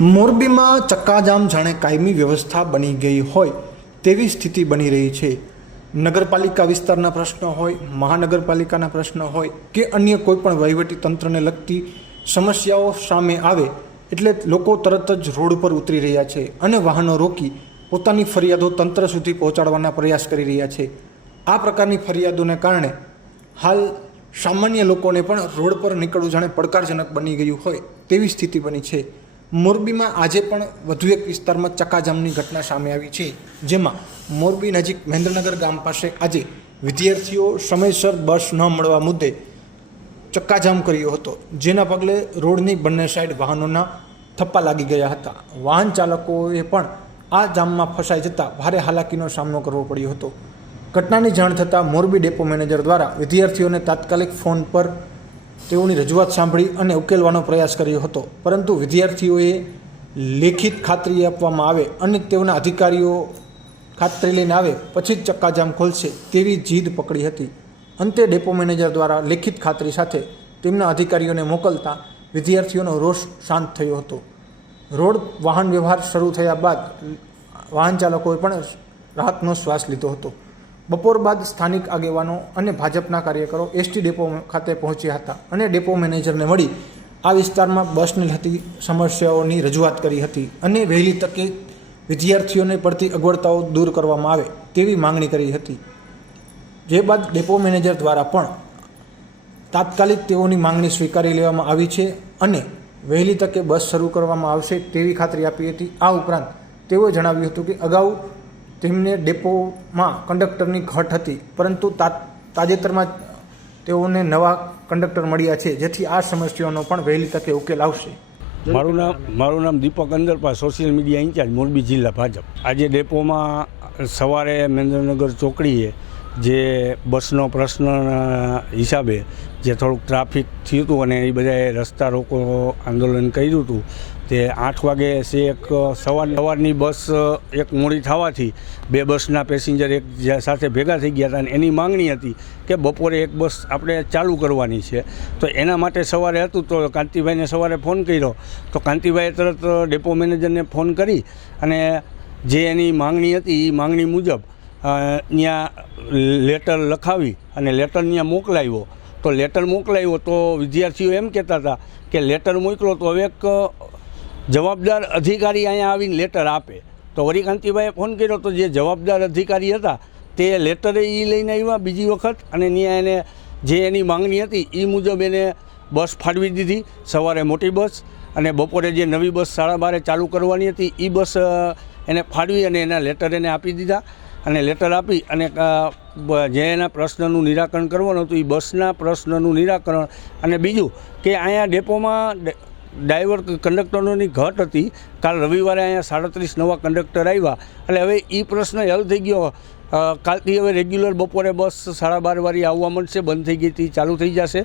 મોરબીમાં ચક્કાજામ જાણે કાયમી વ્યવસ્થા બની ગઈ હોય તેવી સ્થિતિ બની રહી છે। નગરપાલિકા વિસ્તારના પ્રશ્નો હોય, મહાનગરપાલિકાના પ્રશ્નો હોય કે અન્ય કોઈપણ વહીવટી તંત્રને લગતી સમસ્યાઓ સામે આવે એટલે લોકો તરત જ રોડ પર ઉતરી રહ્યા છે અને વાહનો રોકી પોતાની ફરિયાદો તંત્ર સુધી પહોંચાડવાના પ્રયાસ કરી રહ્યા છે। આ પ્રકારની ફરિયાદોને કારણે હાલ સામાન્ય લોકોને પણ રોડ પર નીકળવું જાણે પડકારજનક બની ગયું હોય તેવી સ્થિતિ બની છે। મોરબીમાં આજે પણ વધુ એક વિસ્તારમાં ચક્કાજામની ઘટના સામે આવી છે, જેમાં મોરબી નજીક મહેન્દ્રનગર ગામ પાસે આજે વિદ્યાર્થીઓ સમયસર બસ ન મળવા મુદ્દે ચક્કાજામ કર્યો હતો, જેના પગલે રોડની બંને સાઈડ વાહનોના થપ્પા લાગી ગયા હતા। વાહન ચાલકોએ પણ આ જામમાં ફસાઈ જતાં ભારે હાલાકીનો સામનો કરવો પડ્યો હતો। ઘટનાની જાણ થતાં મોરબી ડેપો મેનેજર દ્વારા વિદ્યાર્થીઓને તાત્કાલિક ફોન પર તેઓની રજૂઆત સાંભળી અને ઉકેલવાનો પ્રયાસ કર્યો હતો, પરંતુ વિદ્યાર્થીઓએ લેખિત ખાતરી આપવામાં આવે અને તેઓના અધિકારીઓ ખાતરી લઈને આવે પછી જ ચક્કાજામ ખોલશે તેવી જીદ પકડી હતી। અંતે ડેપો મેનેજર દ્વારા લેખિત ખાતરી સાથે તેમના અધિકારીઓને મોકલતા વિદ્યાર્થીઓનો રોષ શાંત થયો હતો। રોડ વાહન વ્યવહાર શરૂ થયા બાદ વાહન ચાલકોએ પણ રાહતનો શ્વાસ લીધો હતો। બપોર બાદ સ્થાનિક આગેવાનો અને ભાજપના કાર્યકરો એસટી ડેપો ખાતે પહોંચ્યા હતા અને ડેપો મેનેજરને મળી આ વિસ્તારમાં બસને લગતી સમસ્યાઓની રજૂઆત કરી હતી અને વહેલી તકે વિદ્યાર્થીઓને પડતી અગવડતાઓ દૂર કરવામાં આવે તેવી માંગણી કરી હતી, જે બાદ ડેપો મેનેજર દ્વારા પણ તાત્કાલિક તેઓની માંગણી સ્વીકારી લેવામાં આવી છે અને વહેલી તકે બસ શરૂ કરવામાં આવશે તેવી ખાતરી આપી હતી। આ ઉપરાંત તેઓએ જણાવ્યું હતું કે અગાઉ તેમને ડેપોમાં કંડક્ટરની ઘટ હતી, પરંતુ તાજેતરમાં તેઓને નવા કંડક્ટર મળ્યા છે, જેથી આ સમસ્યાનો પણ વહેલી તકે ઉકેલ આવશે। મારું નામ દીપક અંદરપા, સોશિયલ મીડિયા ઇન્ચાર્જ, મોરબી જિલ્લા ભાજપ। આજે ડેપોમાં સવારે મહેન્દ્રનગર ચોકડીએ જે બસનો પ્રશ્નના હિસાબે જે થોડુંક ટ્રાફિક થયું હતું અને એ બધાએ રસ્તા રોકો આંદોલન કર્યું હતું, તે 8 વાગે એક સવારની બસ એક મોડી થવાથી બે બસના પેસેન્જર એક સાથે ભેગા થઈ ગયા હતા અને એની માંગણી હતી કે બપોરે એક બસ આપણે ચાલુ કરવાની છે। તો એના માટે સવારે હતું, તો કાંતિભાઈને સવારે ફોન કર્યો તો કાંતિભાઈએ તરત ડેપો મેનેજરને ફોન કરી અને જે એની માંગણી હતી એ માંગણી મુજબ ત્યાં લેટર લખાવી અને લેટર ત્યાં મોકલાવ્યો। તો લેટર મોકલાવ્યો તો વિદ્યાર્થીઓ એમ કહેતા હતા કે લેટર મોકલો તો હવે એક જવાબદાર અધિકારી અહીંયા આવીને લેટર આપે। તો વળી કાંતિભાઈએ ફોન કર્યો તો જે જવાબદાર અધિકારી હતા તે લેટરે એ લઈને આવ્યા બીજી વખત અને ત્યાં એને જે એની માંગણી હતી એ મુજબ એને બસ ફાળવી દીધી, સવારે મોટી બસ, અને બપોરે જે નવી બસ 12:30 ચાલુ કરવાની હતી એ બસ એને ફાળવી અને એના લેટર એને આપી દીધા અને લેટર આપી અને જે એના પ્રશ્નનું નિરાકરણ કરવાનું હતું એ બસના પ્રશ્નનું નિરાકરણ। અને બીજું કે અહીંયા ડેપોમાં ડ્રાઈવર કંડક્ટરોની ઘટ હતી, કાલ રવિવારે અહીંયા 37 નવા કંડક્ટર આવ્યા એટલે હવે એ પ્રશ્ન હલ થઈ ગયો। કાલથી હવે રેગ્યુલર બપોરે બસ 12:30 વાળી આવવા મળશે, બંધ થઈ ગઈ હતી ચાલુ થઈ જશે।